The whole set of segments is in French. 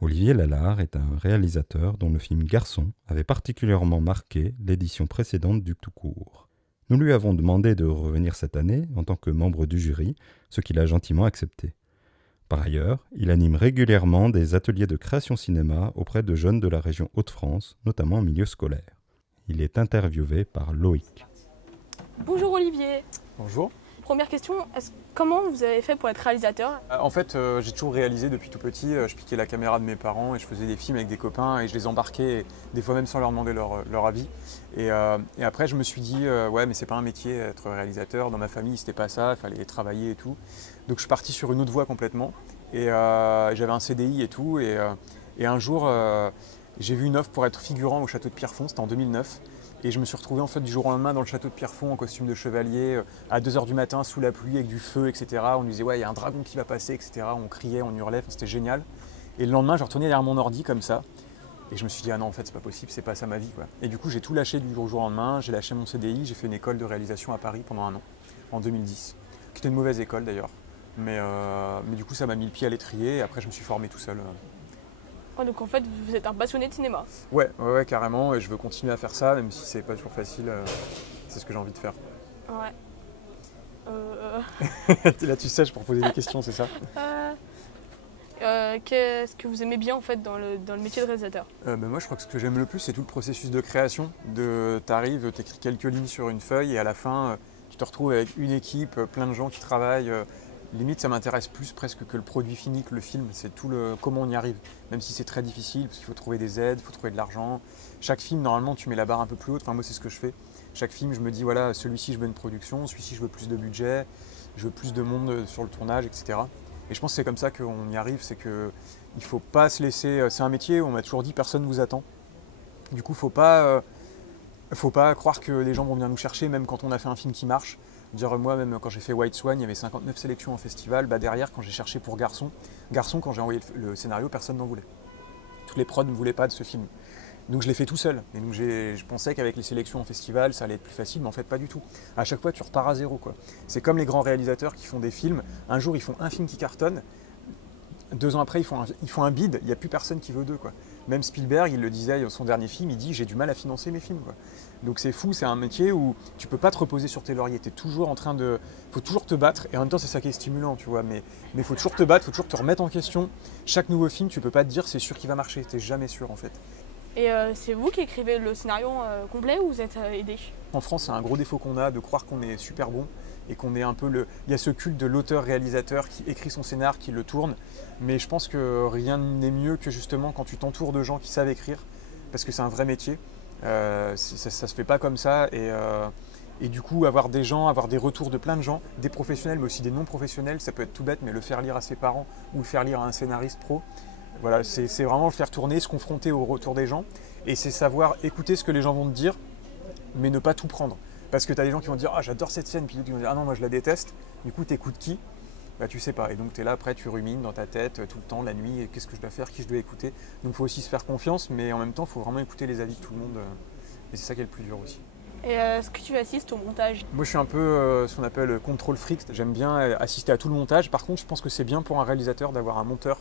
Olivier Lallard est un réalisateur dont le film Garçon avait particulièrement marqué l'édition précédente du Tout court. Nous lui avons demandé de revenir cette année en tant que membre du jury, ce qu'il a gentiment accepté. Par ailleurs, il anime régulièrement des ateliers de création cinéma auprès de jeunes de la région Hauts-de-France, notamment en milieu scolaire. Il est interviewé par Loïc. Bonjour Olivier. Bonjour. Première question, comment vous avez fait pour être réalisateur? En fait, j'ai toujours réalisé depuis tout petit. Je piquais la caméra de mes parents et je faisais des films avec des copains et je les embarquais, des fois même sans leur demander leur avis. Et après, je me suis dit, ouais, mais c'est pas un métier être réalisateur. Dans ma famille, c'était pas ça, il fallait travailler et tout. Donc je suis parti sur une autre voie complètement. Et j'avais un CDI et tout. Et un jour, j'ai vu une offre pour être figurant au château de Pierrefonds, c'était en 2009. Et je me suis retrouvé en fait du jour au lendemain dans le château de Pierrefonds en costume de chevalier, à 2 h du matin sous la pluie avec du feu, etc. On nous disait ouais il y a un dragon qui va passer, etc. On criait, on hurlait, c'était génial. Et le lendemain je retournais derrière mon ordi comme ça. Et je me suis dit ah non en fait c'est pas possible, c'est pas ça ma vie quoi. Et du coup j'ai tout lâché du jour au lendemain, j'ai lâché mon CDI, j'ai fait une école de réalisation à Paris pendant 1 an, en 2010. Qui était une mauvaise école d'ailleurs. Mais du coup ça m'a mis le pied à l'étrier et après je me suis formé tout seul. Oh, donc en fait vous êtes un passionné de cinéma. Ouais, carrément, et je veux continuer à faire ça, même si c'est pas toujours facile, c'est ce que j'ai envie de faire. Ouais. Là tu sèches pour poser des questions, c'est ça? Qu'est-ce que vous aimez bien en fait dans le métier de réalisateur? Moi je crois que ce que j'aime le plus c'est tout le processus de création. T'arrives, t'écris quelques lignes sur une feuille et à la fin tu te retrouves avec une équipe, plein de gens qui travaillent. Limite, ça m'intéresse plus presque que le produit fini, que le film. C'est tout le comment on y arrive. Même si c'est très difficile, parce qu'il faut trouver des aides, il faut trouver de l'argent. Chaque film, normalement, tu mets la barre un peu plus haute. Enfin, moi, c'est ce que je fais. Chaque film, je me dis, voilà, celui-ci, je veux une production. Celui-ci, je veux plus de budget. Je veux plus de monde sur le tournage, etc. Et je pense que c'est comme ça qu'on y arrive. C'est qu'il ne faut pas se laisser... C'est un métier où on m'a toujours dit, personne ne vous attend. Du coup, faut pas croire que les gens vont venir nous chercher, même quand on a fait un film qui marche. Dire moi même quand j'ai fait White Swan, il y avait 59 sélections en festival. Derrière, quand j'ai cherché pour Garçon, quand j'ai envoyé le scénario, personne n'en voulait. Tous les prods ne voulaient pas de ce film. Donc je l'ai fait tout seul. Et donc je pensais qu'avec les sélections en festival, ça allait être plus facile, mais en fait pas du tout. À chaque fois, tu repars à zéro, quoi. C'est comme les grands réalisateurs qui font des films. Un jour, ils font un film qui cartonne. 2 ans après, ils font un bide. Il n'y a plus personne qui veut d'eux, quoi. Même Spielberg, il le disait dans son dernier film, il dit j'ai du mal à financer mes films, quoi. Donc c'est fou, c'est un métier où tu peux pas te reposer sur tes lauriers, tu es toujours en train de... faut toujours te battre, et en même temps c'est ça qui est stimulant, tu vois, mais il faut toujours te battre, il faut toujours te remettre en question. Chaque nouveau film, tu peux pas te dire c'est sûr qu'il va marcher, tu n'es jamais sûr en fait. Et c'est vous qui écrivez le scénario complet ou vous êtes aidé? En France, c'est un gros défaut qu'on a de croire qu'on est super bon et qu'on est un peu le... Il y a ce culte de l'auteur-réalisateur qui écrit son scénar, qui le tourne, mais je pense que rien n'est mieux que justement quand tu t'entoures de gens qui savent écrire, parce que c'est un vrai métier. Ça se fait pas comme ça et du coup avoir des gens, avoir des retours de plein de gens, des professionnels mais aussi des non professionnels, ça peut être tout bête mais le faire lire à ses parents ou le faire lire à un scénariste pro, voilà, c'est vraiment le faire tourner, se confronter au retour des gens et c'est savoir écouter ce que les gens vont te dire mais ne pas tout prendre, parce que tu as des gens qui vont dire ah j'adore cette scène, puis d'autres qui vont dire ah non moi je la déteste, du coup t'écoutes qui? Bah tu sais pas, et donc tu es là après tu rumines dans ta tête tout le temps, la nuit, qu'est-ce que je dois faire, qui je dois écouter, donc il faut aussi se faire confiance, mais en même temps il faut vraiment écouter les avis de tout le monde, et c'est ça qui est le plus dur aussi. Et est-ce que tu assistes au montage? Moi je suis un peu ce qu'on appelle contrôle freak, j'aime bien assister à tout le montage, par contre je pense que c'est bien pour un réalisateur d'avoir un monteur,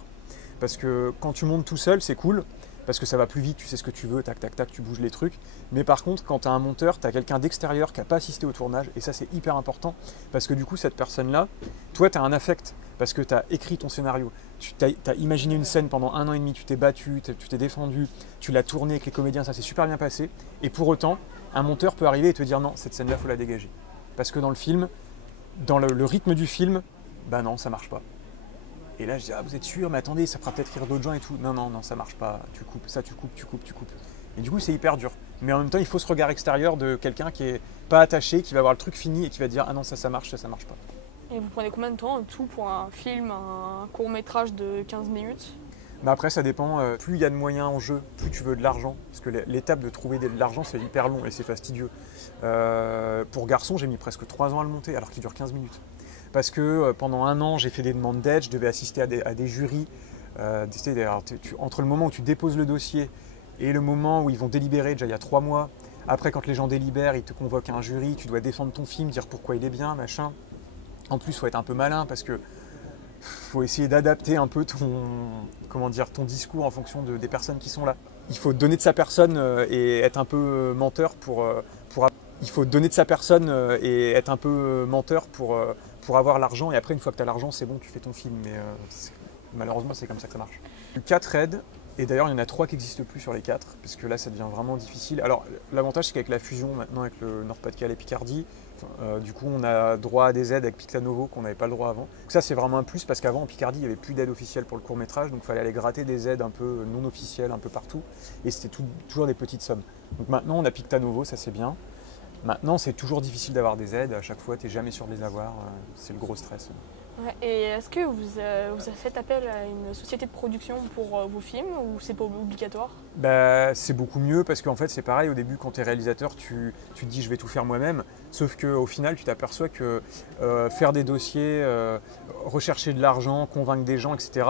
parce que quand tu montes tout seul c'est cool, parce que ça va plus vite, tu sais ce que tu veux, tac tac tac, tu bouges les trucs. Mais par contre, quand tu as un monteur, tu as quelqu'un d'extérieur qui n'a pas assisté au tournage, et ça c'est hyper important, parce que du coup cette personne-là, toi tu as un affect, parce que tu as écrit ton scénario, tu as imaginé une scène pendant 1 an et demi, tu t'es battu, tu t'es défendu, tu l'as tourné avec les comédiens, ça s'est super bien passé, et pour autant, un monteur peut arriver et te dire non, cette scène-là, il faut la dégager. Parce que dans le film, dans le rythme du film, bah non, ça marche pas. Et là, je dis, ah, vous êtes sûr, mais attendez, ça fera peut-être rire d'autres gens et tout. Non, non, non, ça marche pas. Tu coupes, ça, tu coupes, tu coupes, tu coupes. Et du coup, c'est hyper dur. Mais en même temps, il faut ce regard extérieur de quelqu'un qui est pas attaché, qui va voir le truc fini et qui va dire, ah non, ça marche, ça marche pas. Et vous prenez combien de temps en tout pour un film, un court-métrage de 15 minutes? Mais après, ça dépend. Plus il y a de moyens en jeu, plus tu veux de l'argent. Parce que l'étape de trouver de l'argent, c'est hyper long et c'est fastidieux. Pour Garçon, j'ai mis presque 3 ans à le monter, alors qu'il dure 15 minutes. Parce que pendant 1 an, j'ai fait des demandes d'aide, je devais assister à des jurys. Entre le moment où tu déposes le dossier et le moment où ils vont délibérer, déjà il y a 3 mois. Après, quand les gens délibèrent, ils te convoquent à un jury, tu dois défendre ton film, dire pourquoi il est bien, machin. En plus, il faut être un peu malin parce que faut essayer d'adapter un peu ton discours en fonction des personnes qui sont là. Il faut donner de sa personne et être un peu menteur il faut donner de sa personne et être un peu menteur pour avoir l'argent. Et après, une fois que tu as l'argent, c'est bon, tu fais ton film. Mais malheureusement, c'est comme ça que ça marche. 4 aides. Et d'ailleurs, il y en a 3 qui n'existent plus sur les 4, parce que là, ça devient vraiment difficile. Alors, l'avantage, c'est qu'avec la fusion, maintenant, avec le Nord-Pas-de-Calais et Picardie, du coup, on a droit à des aides avec Pictanovo qu'on n'avait pas le droit avant. Donc ça, c'est vraiment un plus, parce qu'avant, en Picardie, il n'y avait plus d'aide officielle pour le court-métrage, donc il fallait aller gratter des aides un peu non officielles, un peu partout, et c'était toujours des petites sommes. Donc maintenant, on a Pictanovo, ça c'est bien. Maintenant, c'est toujours difficile d'avoir des aides, à chaque fois, tu n'es jamais sûr de les avoir, c'est le gros stress. Ouais, et est-ce que vous avez fait appel à une société de production pour vos films ou c'est pas obligatoire? Bah, c'est beaucoup mieux parce qu'en fait c'est pareil, au début quand tu es réalisateur tu te dis je vais tout faire moi-même, sauf qu'au final tu t'aperçois que faire des dossiers, rechercher de l'argent, convaincre des gens, etc.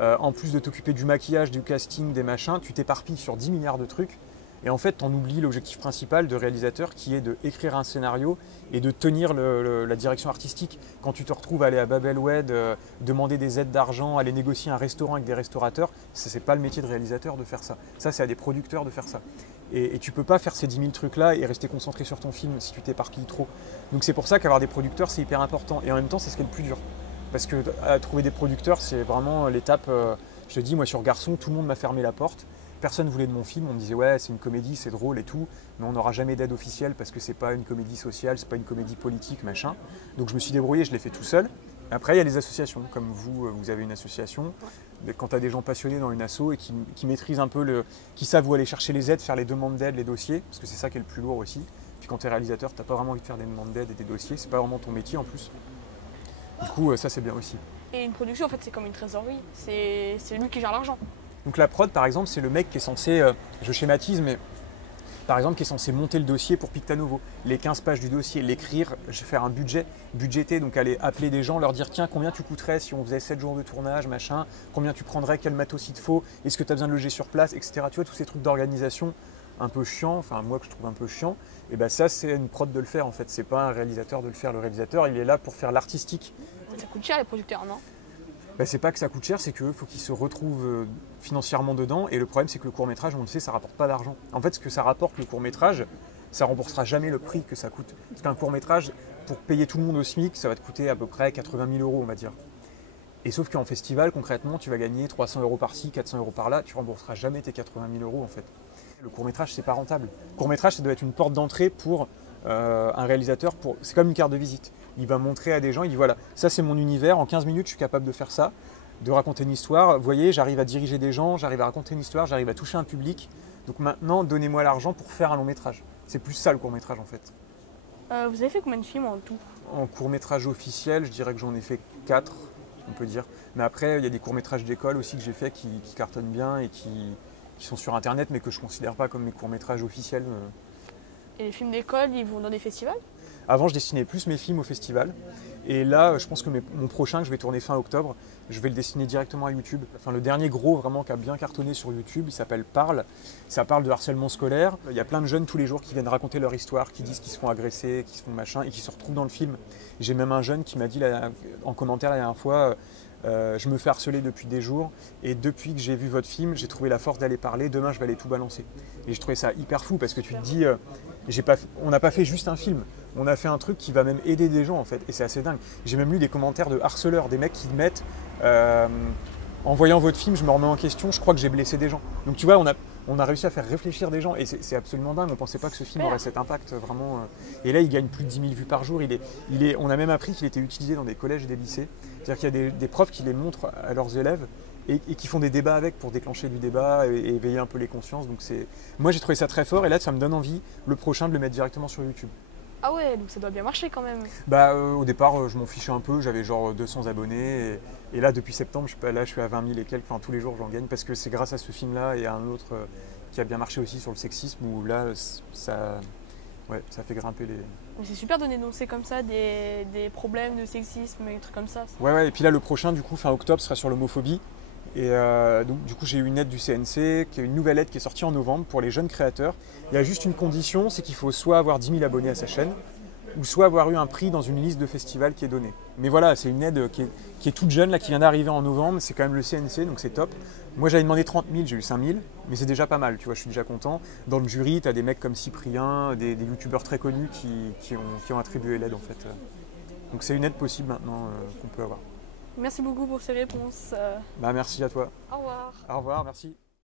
En plus de t'occuper du maquillage, du casting, des machins, tu t'éparpilles sur 10 milliards de trucs. Et en fait, tu en oublies l'objectif principal de réalisateur qui est d'écrire un scénario et de tenir la direction artistique. Quand tu te retrouves à aller à Babelwed, demander des aides d'argent, aller négocier un restaurant avec des restaurateurs, ce n'est pas le métier de réalisateur de faire ça. Ça, c'est à des producteurs de faire ça. Et tu ne peux pas faire ces 10 000 trucs-là et rester concentré sur ton film si tu t'éparpilles trop. Donc c'est pour ça qu'avoir des producteurs, c'est hyper important. Et en même temps, c'est ce qui est le plus dur. Parce que trouver des producteurs, c'est vraiment l'étape... je te dis, moi sur Garçon, tout le monde m'a fermé la porte. Personne ne voulait de mon film, on me disait ouais c'est une comédie, c'est drôle et tout, mais on n'aura jamais d'aide officielle parce que c'est pas une comédie sociale, c'est pas une comédie politique, machin. Donc je me suis débrouillé, je l'ai fait tout seul. Après il y a les associations, comme vous avez une association. Quand tu as des gens passionnés dans une asso et qui maîtrisent un peu, qui savent où aller chercher les aides, faire les demandes d'aide, les dossiers, parce que c'est ça qui est le plus lourd aussi. Puis quand tu es réalisateur, tu n'as pas vraiment envie de faire des demandes d'aide et des dossiers, c'est pas vraiment ton métier en plus. Du coup ça c'est bien aussi. Et une production en fait c'est comme une trésorerie, c'est lui qui gère l'argent. Donc la prod, par exemple, c'est le mec qui est censé, je schématise, mais par exemple, qui est censé monter le dossier pour Pictanovo, les 15 pages du dossier, l'écrire, faire un budgéter, donc aller appeler des gens, leur dire tiens, combien tu coûterais si on faisait 7 jours de tournage, machin, combien tu prendrais, quel matos il te faut, est-ce que tu as besoin de loger sur place, etc. Tu vois, tous ces trucs d'organisation un peu chiant, enfin moi que je trouve un peu chiant, et ben ça c'est une prod de le faire en fait, c'est pas un réalisateur de le faire. Le réalisateur, il est là pour faire l'artistique. Ça coûte cher les producteurs, non? Ben, c'est pas que ça coûte cher, c'est qu'il faut qu'ils se retrouvent financièrement dedans. Et le problème, c'est que le court-métrage, on le sait, ça rapporte pas d'argent. En fait, ce que ça rapporte, le court-métrage, ça remboursera jamais le prix que ça coûte. Parce qu'un court-métrage, pour payer tout le monde au SMIC, ça va te coûter à peu près 80 000 €, on va dire. Et sauf qu'en festival, concrètement, tu vas gagner 300 € par-ci, 400 € par-là, tu rembourseras jamais tes 80 000 € en fait. Le court-métrage, c'est pas rentable. Le court-métrage, ça doit être une porte d'entrée pour un réalisateur. C'est comme une carte de visite. Il va montrer à des gens, il dit voilà, ça c'est mon univers, en 15 minutes je suis capable de faire ça, de raconter une histoire. Vous voyez, j'arrive à diriger des gens, j'arrive à raconter une histoire, j'arrive à toucher un public. Donc maintenant, donnez-moi l'argent pour faire un long métrage. C'est plus ça le court métrage en fait. Vous avez fait combien de films en tout? En court métrage officiel, je dirais que j'en ai fait 4, on peut dire. Mais après, il y a des courts métrages d'école aussi que j'ai fait qui cartonnent bien et qui sont sur internet, mais que je ne considère pas comme mes courts métrages officiels. Et les films d'école, ils vont dans des festivals? Avant, je destinais plus mes films au festival. Et là, je pense que mon prochain, que je vais tourner fin octobre, je vais le destiner directement à YouTube. Enfin, le dernier gros vraiment qui a bien cartonné sur YouTube, il s'appelle Parle. Ça parle de harcèlement scolaire. Il y a plein de jeunes tous les jours qui viennent raconter leur histoire, qui disent qu'ils se font agresser, qu'ils se font machin et qui se retrouvent dans le film. J'ai même un jeune qui m'a dit en commentaire la dernière fois, je me fais harceler depuis des jours et depuis que j'ai vu votre film, j'ai trouvé la force d'aller parler. Demain, je vais aller tout balancer. Et je trouvais ça hyper fou parce que tu te dis, on n'a pas fait juste un film. On a fait un truc qui va même aider des gens en fait, et c'est assez dingue. J'ai même lu des commentaires de harceleurs, des mecs qui mettent en voyant votre film, je me remets en question, je crois que j'ai blessé des gens. Donc tu vois, on a réussi à faire réfléchir des gens, et c'est absolument dingue. On ne pensait pas que ce film aurait cet impact vraiment. Et là, il gagne plus de 10 000 vues par jour. On a même appris qu'il était utilisé dans des collèges et des lycées. C'est-à-dire qu'il y a des profs qui les montrent à leurs élèves et qui font des débats avec pour déclencher du débat et éveiller un peu les consciences. Donc moi, j'ai trouvé ça très fort, et là, ça me donne envie, le prochain, de le mettre directement sur YouTube. Ah ouais, donc ça doit bien marcher quand même. Au départ, je m'en fichais un peu, j'avais genre 200 abonnés. Et là, depuis septembre, je suis à 20 000 et quelques. Enfin, tous les jours, j'en gagne parce que c'est grâce à ce film-là et à un autre qui a bien marché aussi sur le sexisme, où là, ça fait grimper les... Mais c'est super de dénoncer comme ça des problèmes de sexisme et des trucs comme ça. Ouais, et puis là, le prochain, du coup, fin octobre, sera sur l'homophobie. Et donc, du coup, j'ai eu une aide du CNC, qui est une nouvelle aide qui est sortie en novembre pour les jeunes créateurs. Il y a juste une condition, c'est qu'il faut soit avoir 10 000 abonnés à sa chaîne, ou soit avoir eu un prix dans une liste de festivals qui est donnée. Mais voilà, c'est une aide qui est toute jeune, là, qui vient d'arriver en novembre, c'est quand même le CNC, donc c'est top. Moi j'avais demandé 30 000, j'ai eu 5 000, mais c'est déjà pas mal, tu vois, je suis déjà content. Dans le jury, tu as des mecs comme Cyprien, des youtubeurs très connus qui ont attribué l'aide en fait. Donc c'est une aide possible maintenant qu'on peut avoir. Merci beaucoup pour ces réponses. Bah, merci à toi. Au revoir. Au revoir, merci.